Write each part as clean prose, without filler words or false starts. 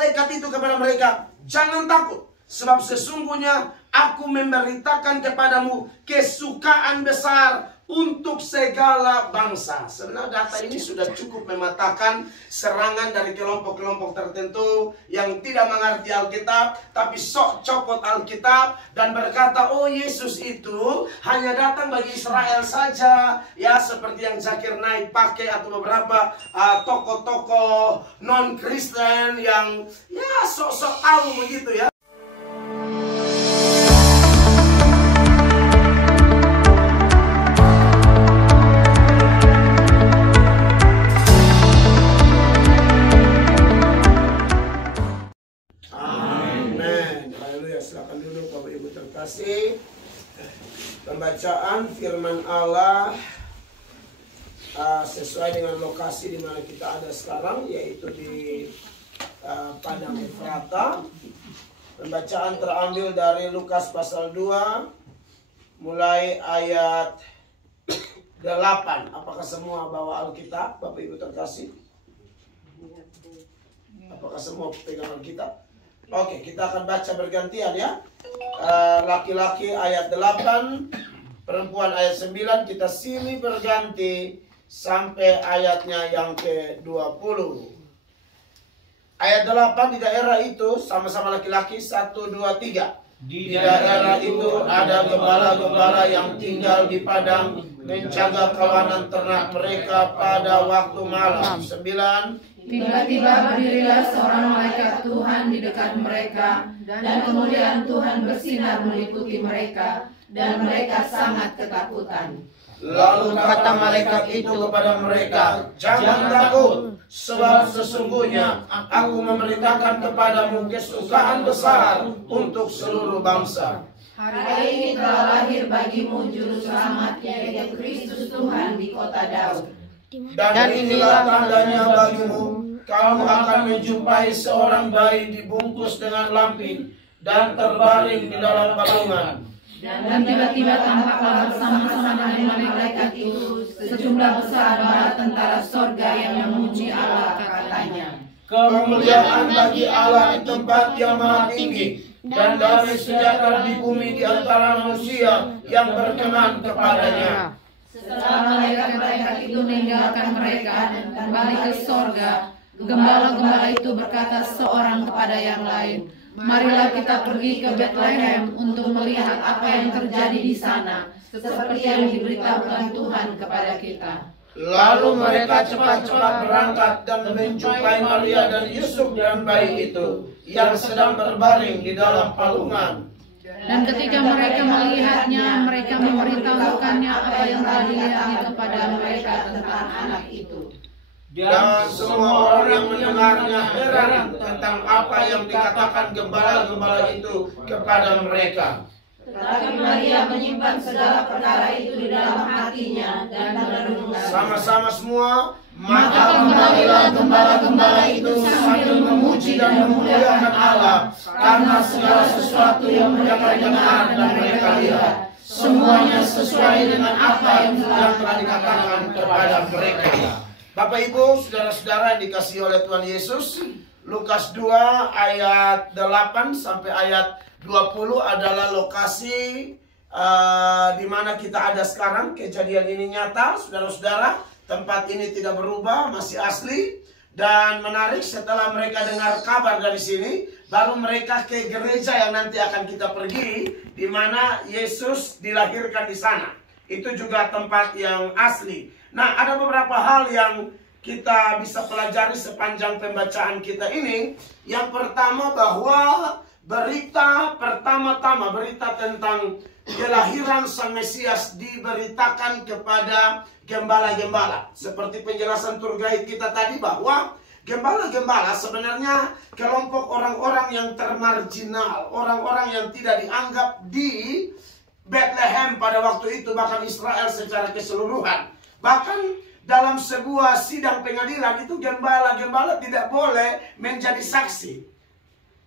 malaikat itu kepada mereka, "Jangan takut, sebab sesungguhnya aku memberitakan kepadamu kesukaan besar untuk segala bangsa." Sebenarnya data ini sudah cukup mematakan serangan dari kelompok-kelompok tertentu yang tidak mengerti Alkitab, tapi sok copot Alkitab dan berkata, "Oh, Yesus itu hanya datang bagi Israel saja." Ya, seperti yang Zakir Naik pakai atau beberapa tokoh-tokoh non-Kristen yang ya sok-sok tahu begitu ya. Silakan duduk Bapak Ibu terkasih. Pembacaan firman Allah sesuai dengan lokasi di mana kita ada sekarang, yaitu di Padang Efrata. Pembacaan terambil dari Lukas pasal 2 mulai ayat 8. Apakah semua bawa Alkitab Bapak Ibu terkasih? Apakah semua pegang Alkitab? Oke, kita akan baca bergantian ya. Laki-laki ayat 8, perempuan ayat 9, kita silih berganti sampai ayatnya yang ke-20. Ayat 8, di daerah itu sama-sama laki-laki, 1, 2, 3. Di daerah itu ada gembala-gembala yang tinggal di padang, menjaga kawanan ternak mereka pada waktu malam. 9. Tiba-tiba berdirilah seorang malaikat Tuhan di dekat mereka, dan kemuliaan Tuhan bersinar meliputi mereka, dan mereka sangat ketakutan. Lalu kata malaikat itu kepada mereka, "Jangan takut, sebab sesungguhnya aku memberitakan kepadamu kesukaan besar untuk seluruh bangsa. Hari ini telah lahir bagimu juru selamat, yaitu Kristus Tuhan di kota Daud. Dan inilah tandanya bagimu, kamu akan menjumpai seorang bayi dibungkus dengan lampin dan terbaring di dalam palungan." Dan tiba-tiba tampaklah bersama-sama dengan malaikat itu sejumlah besar bala tentara sorga yang memuji Allah, katanya, "Kemuliaan bagi Allah di tempat yang maha tinggi, dan damai sejahtera di bumi di antara manusia yang berkenan kepadanya." Setelah malaikat-malaikat itu meninggalkan mereka dan kembali ke sorga, gembala-gembala itu berkata seorang kepada yang lain, "Marilah kita pergi ke Bethlehem untuk melihat apa yang terjadi di sana, seperti yang diberitahukan Tuhan kepada kita." Lalu mereka cepat-cepat berangkat dan menjumpai Maria dan Yusuf dan bayi itu yang sedang berbaring di dalam palungan. Dan ketika mereka melihatnya, mereka memberitahukannya apa yang telah dilihat kepada mereka tentang anak itu. Dan semua orang yang mendengarnya heran tentang apa yang dikatakan gembala-gembala itu kepada mereka. Tetapi Maria menyimpan segala perkara itu di dalam hatinya dan merenungkan. Sama-sama semua, maka kembalilah gembala-gembala itu sambil memuji dan memuliakan Allah, karena segala sesuatu yang mereka dengar dan mereka lihat, semuanya sesuai dengan apa yang telah dikatakan kepada mereka. Bapak Ibu, saudara-saudara yang dikasihi oleh Tuhan Yesus, Lukas 2 ayat 8 sampai ayat 20 adalah lokasi di mana kita ada sekarang. Kejadian ini nyata, saudara-saudara. Tempat ini tidak berubah, masih asli. Dan menarik, setelah mereka dengar kabar dari sini, baru mereka ke gereja yang nanti akan kita pergi, di mana Yesus dilahirkan di sana. Itu juga tempat yang asli. Nah, ada beberapa hal yang kita bisa pelajari sepanjang pembacaan kita ini. Yang pertama, bahwa berita pertama-tama, berita tentang kelahiran Sang Mesias diberitakan kepada gembala-gembala. Seperti penjelasan tour guide kita tadi, bahwa gembala-gembala sebenarnya kelompok orang-orang yang termarginal, orang-orang yang tidak dianggap di Bethlehem pada waktu itu, bahkan Israel secara keseluruhan. Bahkan dalam sebuah sidang pengadilan itu gembala-gembala tidak boleh menjadi saksi.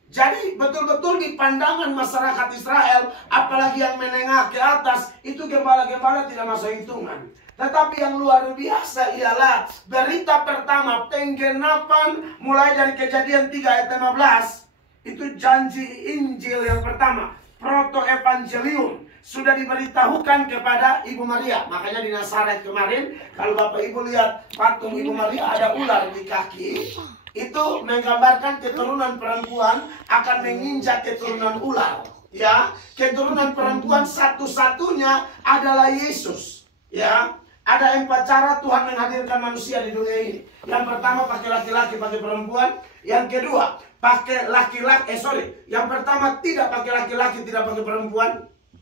Jadi betul-betul di pandangan masyarakat Israel, apalagi yang menengah ke atas, itu gembala-gembala tidak masuk hitungan. Tetapi yang luar biasa ialah berita pertama penggenapan mulai dari Kejadian 3 ayat 15. Itu janji Injil yang pertama, proto-evangelium, sudah diberitahukan kepada Ibu Maria. Makanya di Nazaret kemarin, kalau Bapak Ibu lihat patung Ibu Maria ada ular di kaki, itu menggambarkan keturunan perempuan akan menginjak keturunan ular. Ya, keturunan perempuan satu-satunya adalah Yesus. Ya, ada 4 cara Tuhan menghadirkan manusia di dunia ini. Yang pertama pakai laki-laki, pakai perempuan. Yang kedua pakai laki-laki, yang pertama tidak pakai laki-laki, tidak pakai perempuan.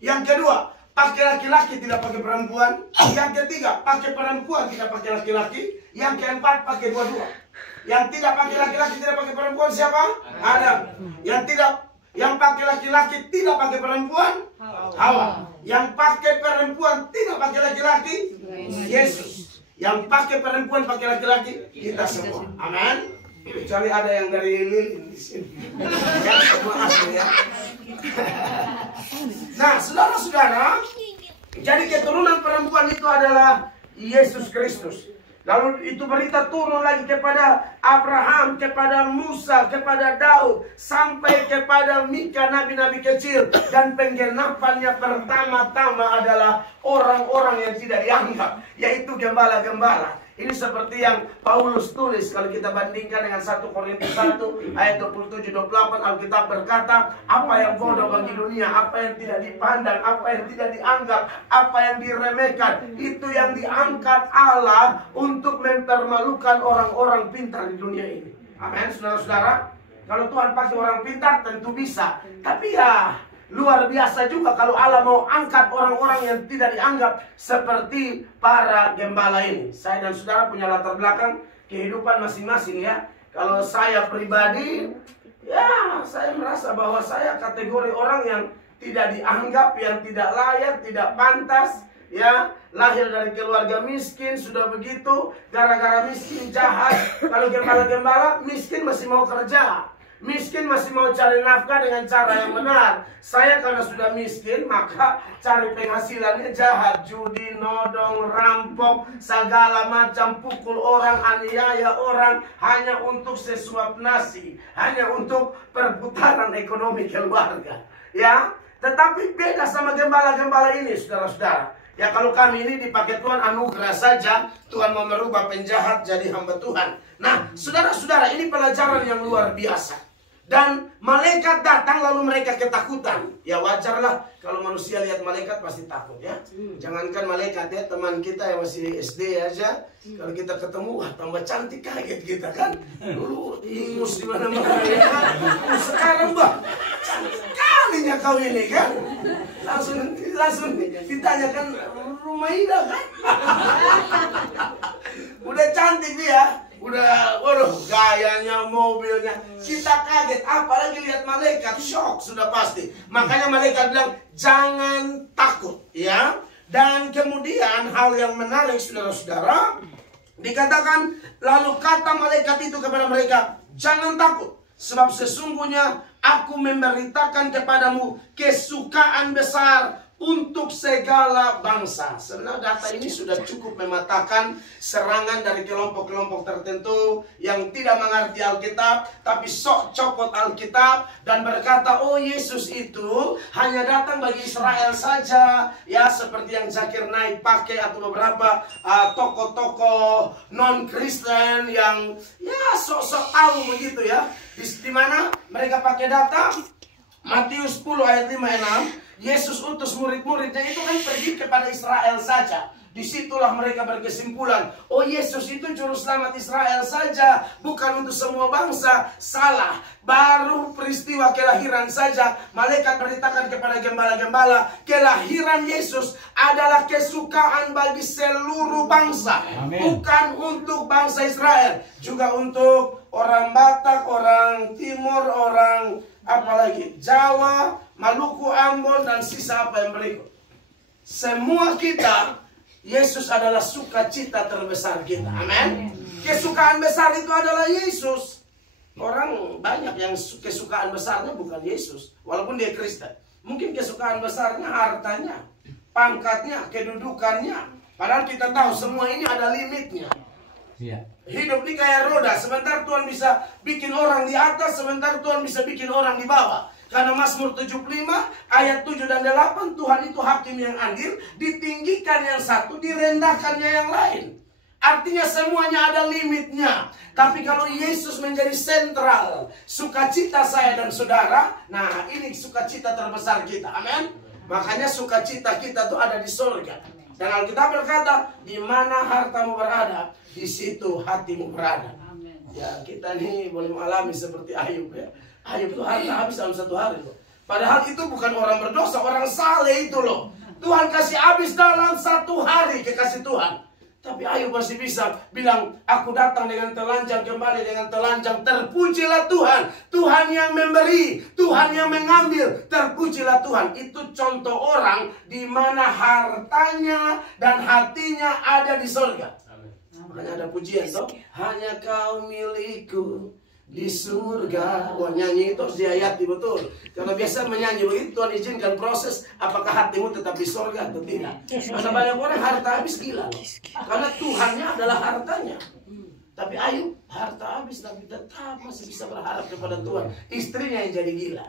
Yang kedua pakai laki-laki, tidak pakai perempuan. Yang ketiga pakai perempuan, tidak pakai laki-laki. Yang keempat pakai dua-dua. Yang tidak pakai laki-laki, tidak pakai perempuan siapa? Adam. Yang pakai laki-laki, tidak pakai perempuan, Hawa. Yang pakai perempuan, tidak pakai laki-laki, Yesus. Yang pakai perempuan, pakai laki-laki, kita semua. Amin. Kecuali ada yang dari Lilin di sini. Yang semua asli ya. Nah, saudara-saudara, jadi keturunan perempuan itu adalah Yesus Kristus. Lalu itu berita turun lagi kepada Abraham, kepada Musa, kepada Daud, sampai kepada Mika, nabi-nabi kecil. Dan penggenapannya pertama-tama adalah orang-orang yang tidak dianggap, yaitu gembala-gembala. Ini seperti yang Paulus tulis kalau kita bandingkan dengan 1 Korintus 1 ayat 27-28. Alkitab berkata, apa yang bodoh bagi dunia, apa yang tidak dipandang, apa yang tidak dianggap, apa yang diremehkan, itu yang diangkat Allah untuk mempermalukan orang-orang pintar di dunia ini. Amin, saudara-saudara. Kalau Tuhan pakai orang pintar tentu bisa. Tapi ya luar biasa juga kalau Allah mau angkat orang-orang yang tidak dianggap seperti para gembala ini. Saya dan saudara punya latar belakang kehidupan masing-masing ya. Kalau saya pribadi, ya saya merasa bahwa saya kategori orang yang tidak dianggap, yang tidak layak, tidak pantas. Ya, lahir dari keluarga miskin, sudah begitu, gara-gara miskin jahat. Kalau gembala-gembala miskin masih mau kerja, miskin masih mau cari nafkah dengan cara yang benar. Saya karena sudah miskin, maka cari penghasilannya jahat. Judi, nodong, rampok, segala macam, pukul orang, aniaya orang, hanya untuk sesuap nasi, hanya untuk perputaran ekonomi keluarga. Ya, tetapi beda sama gembala-gembala ini, saudara-saudara. Ya, kalau kami ini dipakai Tuhan anugerah saja, Tuhan mau merubah penjahat jadi hamba Tuhan. Nah, saudara-saudara, ini pelajaran yang luar biasa. Dan malaikat datang lalu mereka ketakutan. Ya wajarlah kalau manusia lihat malaikat pasti takut ya. Jangankan malaikat ya, teman kita yang masih SD aja, kalau kita ketemu, wah tambah cantik, kaget kita kan. Dulu ingus di mana-mana ya. Sekarang bah, cantik kalinya kau ini kan. Langsung ditanyakan rumah Ida kan. Udah cantik dia. Udah, waduh, gayanya, mobilnya. Kita kaget, apalagi lihat malaikat, shock sudah pasti. Makanya malaikat bilang, jangan takut, ya. Dan kemudian hal yang menarik, saudara-saudara, dikatakan, lalu kata malaikat itu kepada mereka, jangan takut, sebab sesungguhnya aku memberitakan kepadamu kesukaan besar untuk segala bangsa. Sebenarnya data ini sudah cukup mematakan serangan dari kelompok-kelompok tertentu yang tidak mengerti Alkitab, tapi sok copot Alkitab dan berkata, oh Yesus itu hanya datang bagi Israel saja. Ya, seperti yang Zakir Naik pakai atau beberapa tokoh-tokoh non-Kristen yang ya sok-sok tahu begitu ya. Di mana mereka pakai data Matius 10 ayat 5-6. Yesus utus murid-muridnya itu kan pergi kepada Israel saja. Disitulah mereka berkesimpulan, oh Yesus itu juru selamat Israel saja, bukan untuk semua bangsa. Salah, baru peristiwa kelahiran saja malaikat beritakan kepada gembala-gembala, kelahiran Yesus adalah kesukaan bagi seluruh bangsa. Amin. Bukan untuk bangsa Israel, juga untuk orang Batak, orang Timur, orang apalagi Jawa, Maluku, Ambon, dan sisa apa yang berikut. Semua kita, Yesus adalah sukacita terbesar kita. Amin. Kesukaan besar itu adalah Yesus. Orang banyak yang kesukaan besarnya bukan Yesus, walaupun dia Kristen. Mungkin kesukaan besarnya hartanya, pangkatnya, kedudukannya, Padahal kita tahu semua ini ada limitnya. Iya. Hidup ini kayak roda. Sebentar Tuhan bisa bikin orang di atas, sebentar Tuhan bisa bikin orang di bawah. Karena Mazmur 75 ayat 7 dan 8, Tuhan itu hakim yang adil, ditinggikan yang satu, direndahkannya yang lain. Artinya semuanya ada limitnya. Tapi kalau Yesus menjadi sentral sukacita saya dan saudara, nah ini sukacita terbesar kita. Amin. Makanya sukacita kita tuh ada di surga. Dan Alkitab berkata, di mana hartamu berada, di situ hatimu berada. Ya, kita nih boleh mengalami seperti Ayub ya. Ayub itu harta habis dalam 1 hari loh. Padahal itu bukan orang berdosa, orang saleh itu loh. Tuhan kasih habis dalam 1 hari kekasih Tuhan. Tapi Ayub masih bisa bilang, aku datang dengan telanjang, kembali dengan telanjang. Terpujilah Tuhan. Tuhan yang memberi, Tuhan yang mengambil. Terpujilah Tuhan. Itu contoh orang di mana hartanya dan hatinya ada di surga. Makanya ada pujian toh, hanya kau milikku di surga. Wah, nyanyi itu harus dihayati betul. Karena biasa menyanyi begitu, Tuhan izinkan proses apakah hatimu tetap di surga atau tidak. Karena banyak orang harta habis gila loh. Karena Tuhannya adalah hartanya. Tapi Ayub harta habis tapi tetap masih bisa berharap kepada Tuhan. Istrinya yang jadi gila.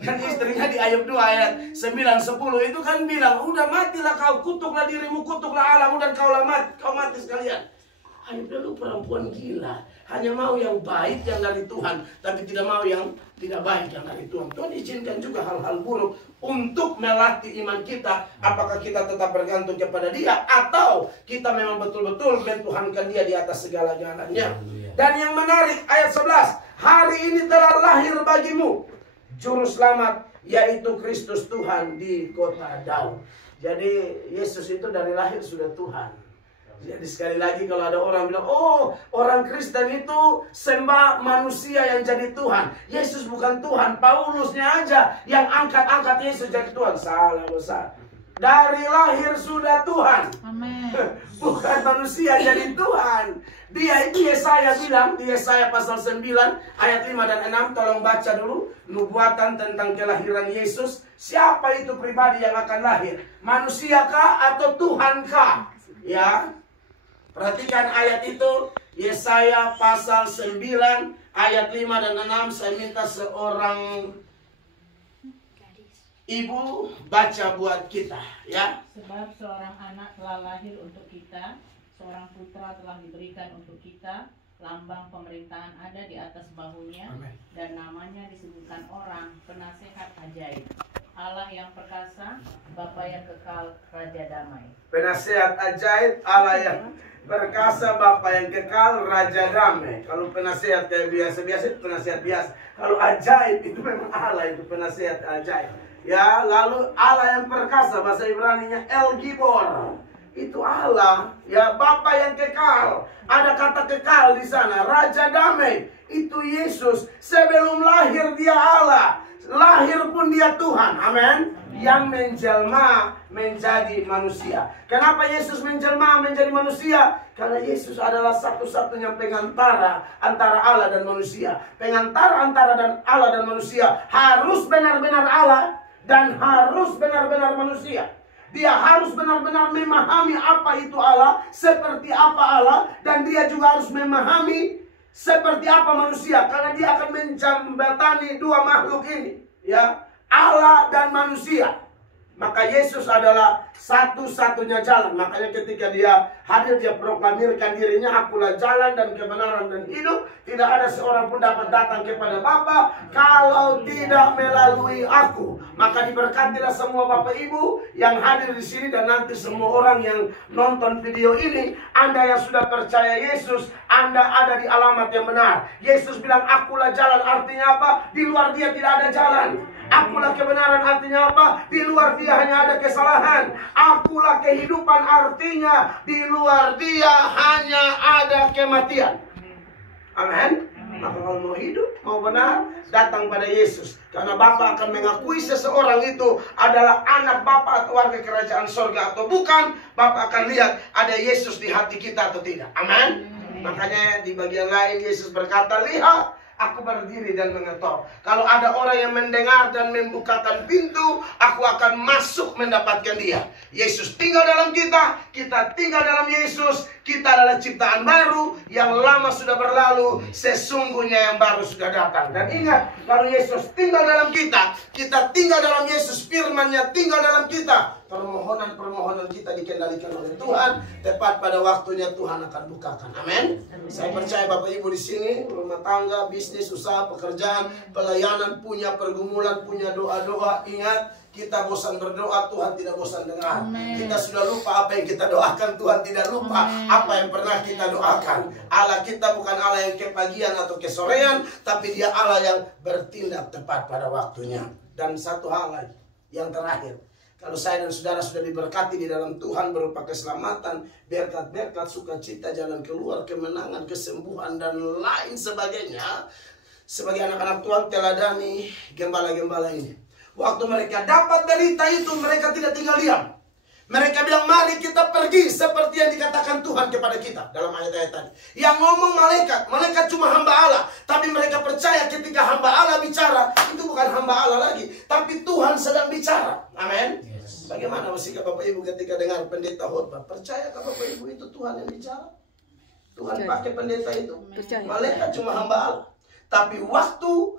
Kan istrinya di Ayub 2 ayat 9-10 itu kan bilang, udah matilah kau, kutuklah dirimu, kutuklah Allahmu, dan kau mati sekalian. Ayub dulu perempuan gila, hanya mau yang baik yang dari Tuhan, tapi tidak mau yang tidak baik yang dari Tuhan. Tuhan izinkan juga hal-hal buruk untuk melatih iman kita. Apakah kita tetap bergantung kepada Dia, atau kita memang betul-betul mentuhankan Dia di atas segala-galanya. Dan yang menarik ayat 11, hari ini telah lahir bagimu Juru Selamat, yaitu Kristus Tuhan di kota Daud. Jadi Yesus itu dari lahir sudah Tuhan. Jadi sekali lagi kalau ada orang bilang, oh orang Kristen itu sembah manusia yang jadi Tuhan. Yesus bukan Tuhan, Paulusnya aja yang angkat-angkat Yesus jadi Tuhan. Salah besar. Dari lahir sudah Tuhan. Amin. Bukan manusia jadi Tuhan. Dia itu Yesaya bilang, di Yesaya pasal 9 ayat 5 dan 6, tolong baca dulu nubuatan tentang kelahiran Yesus. Siapa itu pribadi yang akan lahir? Manusiakah atau Tuhankah? Ya. Perhatikan ayat itu, Yesaya pasal 9 ayat 5 dan 6. Saya minta seorang ibu baca buat kita, ya. Sebab seorang anak telah lahir untuk kita, seorang putra telah diberikan untuk kita, lambang pemerintahan ada di atas bahunya. Amen. Dan namanya disebutkan orang, penasehat ajaib, Allah yang perkasa, Bapa yang kekal, Raja damai. Penasehat ajaib, Allah yang perkasa, Bapa yang kekal, Raja damai. Kalau penasehat kayak biasa-biasa itu penasehat biasa. Kalau ajaib itu memang Allah, itu penasehat ajaib. Ya, lalu Allah yang perkasa, bahasa Ibraninya El Gibor. Itu Allah, ya, Bapa yang kekal. Ada kata kekal di sana. Raja damai, itu Yesus. Sebelum lahir dia Allah, lahir pun dia Tuhan. Amin. Yang menjelma menjadi manusia. Kenapa Yesus menjelma menjadi manusia? Karena Yesus adalah satu-satunya pengantara antara Allah dan manusia. Pengantara antara Allah dan manusia harus benar-benar Allah dan harus benar-benar manusia. Dia harus benar-benar memahami apa itu Allah, seperti apa Allah, dan dia juga harus memahami seperti apa manusia, karena dia akan menjembatani dua makhluk ini, ya, Allah dan manusia. Maka Yesus adalah satu-satunya jalan. Makanya ketika dia hadir, dia proklamirkan dirinya, akulah jalan dan kebenaran dan hidup. Tidak ada seorang pun dapat datang kepada Bapa kalau tidak melalui aku. Maka diberkatilah semua Bapak Ibu yang hadir di sini, dan nanti semua orang yang nonton video ini. Anda yang sudah percaya Yesus, Anda ada di alamat yang benar. Yesus bilang, akulah jalan, artinya apa? Di luar dia tidak ada jalan. Akulah kebenaran, artinya apa? Di luar dia hanya ada kesalahan. Akulah kehidupan, artinya di luar dia hanya ada kematian. Amin. Maka kalau mau hidup, mau benar, datang pada Yesus. Karena Bapa akan mengakui seseorang itu adalah anak Bapa atau warga kerajaan sorga atau bukan. Bapa akan lihat ada Yesus di hati kita atau tidak. Amin. Makanya di bagian lain Yesus berkata, lihat, aku berdiri dan mengetok. Kalau ada orang yang mendengar dan membukakan pintu, aku akan masuk mendapatkan dia. Yesus tinggal dalam kita, kita tinggal dalam Yesus. Kita adalah ciptaan baru, yang lama sudah berlalu, sesungguhnya yang baru sudah datang. Dan ingat, kalau Yesus tinggal dalam kita, kita tinggal dalam Yesus, firman-Nya tinggal dalam kita. Permohonan-permohonan kita dikendalikan oleh Tuhan. Tepat pada waktunya Tuhan akan bukakan. Amin. Saya percaya Bapak Ibu di sini, rumah tangga, bisnis, usaha, pekerjaan, pelayanan, punya pergumulan, punya doa-doa. Ingat, kita bosan berdoa, Tuhan tidak bosan dengar. Kita sudah lupa apa yang kita doakan, Tuhan tidak lupa apa yang pernah kita doakan. Allah kita bukan Allah yang kepagian atau kesorean, tapi Dia Allah yang bertindak tepat pada waktunya. Dan satu hal lagi, yang terakhir, kalau saya dan saudara sudah diberkati di dalam Tuhan berupa keselamatan, berkat-berkat, sukacita, jalan keluar, kemenangan, kesembuhan, dan lain sebagainya, sebagai anak-anak Tuhan teladani gembala-gembala ini. Waktu mereka dapat derita itu, mereka tidak tinggal diam. Mereka bilang, mari kita pergi seperti yang dikatakan Tuhan kepada kita dalam ayat-ayat tadi. Yang ngomong malaikat, malaikat cuma hamba Allah. Tapi mereka percaya ketika hamba Allah bicara, itu bukan hamba Allah lagi, tapi Tuhan sedang bicara. Amin. Bagaimana sikap Bapak Ibu ketika dengar pendeta khotbah? Percayakah Bapak Ibu itu Tuhan yang bicara? Tuhan pakai pendeta itu? Malaikat cuma hamba Allah. Tapi waktu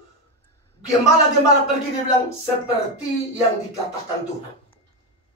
gembala-gembala pergi, dia bilang seperti yang dikatakan Tuhan.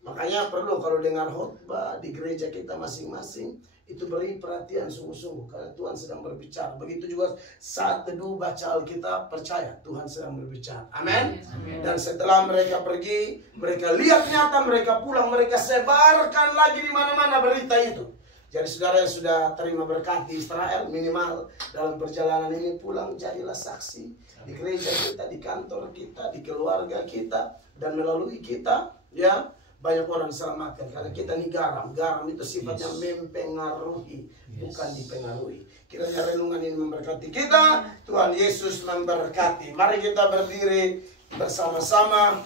Makanya perlu kalau dengar khotbah di gereja kita masing-masing, itu beri perhatian sungguh-sungguh karena Tuhan sedang berbicara. Begitu juga saat teduh baca Alkitab, percaya Tuhan sedang berbicara. Amin. Dan setelah mereka pergi, mereka lihat nyata, mereka pulang, mereka sebarkan lagi di mana-mana berita itu. Jadi saudara yang sudah terima berkat di Israel, minimal dalam perjalanan ini pulang jadilah saksi di gereja kita, di kantor kita, di keluarga kita, dan melalui kita, ya. Banyak orang diselamatkan karena kita ini garam. Garam itu sifatnya mempengaruhi, bukan dipengaruhi. Kiranya renungan ini memberkati kita. Tuhan Yesus memberkati. Mari kita berdiri bersama-sama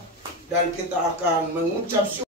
dan kita akan mengucap syukur.